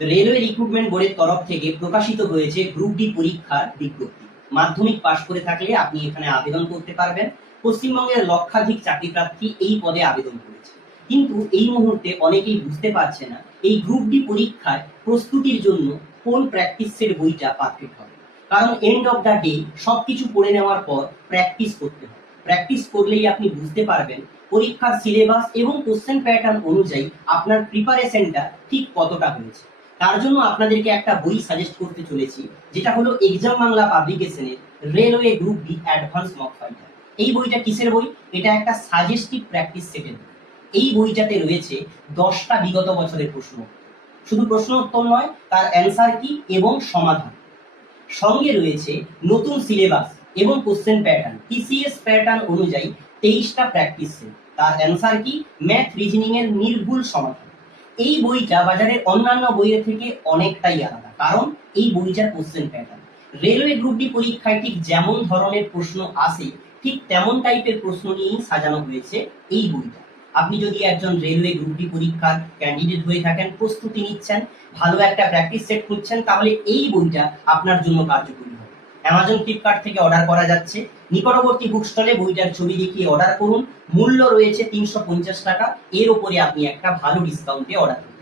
Railway recruitment বোর্ডের তরফ থেকে প্রকাশিত হয়েছে গ্রুপ ডি পরীক্ষার বিজ্ঞপ্তি। মাধ্যমিক পাশ করে থাকলে আপনি এখানে আবেদন করতে পারবেন। পশ্চিমবঙ্গের লক্ষাধিক চাকরি প্রার্থী এই পদে আবেদন করেছে, কিন্তু এই মুহূর্তে অনেকেই বুঝতে পারছে না এই গ্রুপ ডি পরীক্ষার প্রস্তুতির জন্য কোন প্র্যাকটিস সেট বইটা পারফেক্ট হবে। কারণ এন্ড অফ দ্য ডে সবকিছু পড়ে নেওয়ার পর প্র্যাকটিস করতে হবে। প্র্যাকটিস করলেই আপনি বুঝতে পারবেন পরীক্ষার সিলেবাস এবং কোশ্চেন প্যাটার্ন অনুযায়ী আপনার প্রিপারেশনটা ঠিক কতটা হয়েছে। তার জন্য আপনাদেরকে একটা বই সাজেস্ট করতে চলেছি, যেটা হলো এক্সাম বাংলা পাবলিকেশনের railway group D advance mock fighter. এই বইটা কিসের বই? এটা একটা সাজেস্টিভ প্র্যাকটিস সেটের বই। এই বইটাতে রয়েছে 10টা বিগত বছরের প্রশ্ন, শুধু প্রশ্ন উত্তর নয়, তার অ্যান্সার কি এবং সমাধান। সঙ্গে রয়েছে নতুন সিলেবাস এবং কোশ্চেন প্যাটার্ন, টিসিএস প্যাটার্ন অনুযায়ী 23টা প্র্যাকটিস সেট, তার অ্যান্সার কি, ম্যাথ রিজনিং এর নির্ভুল সমাধান। এই বইটা বাজারের অন্যান্য বইয়ের থেকে অনেকটাই আলাদা, কারণ এই বইটার question pattern railway group D পরীক্ষায় ঠিক যেমন ধরনের প্রশ্ন আসে ঠিক তেমন টাইপের প্রশ্ন নিয়েই সাজানো হয়েছে এই বইটা। আপনি যদি একজন রেলওয়ে গ্রুপ ডি পরীক্ষার ক্যান্ডিডেট হয়ে থাকেন, প্রস্তুতি নিচ্ছেন, ভালো একটা প্র্যাকটিস সেট খুঁজছেন, তাহলে এই বইটা আপনার জন্য কার্যকরী হবে। অ্যামাজন ফ্লিপকার্ট থেকে অর্ডার করা যাচ্ছে। নিকটবর্তী বুক স্টলে বইটার ছবি দেখিয়ে অর্ডার করুন। মূল্য রয়েছে 350 টাকা। এর উপরে আপনি একটা ভালো ডিসকাউন্টে অর্ডার করুন।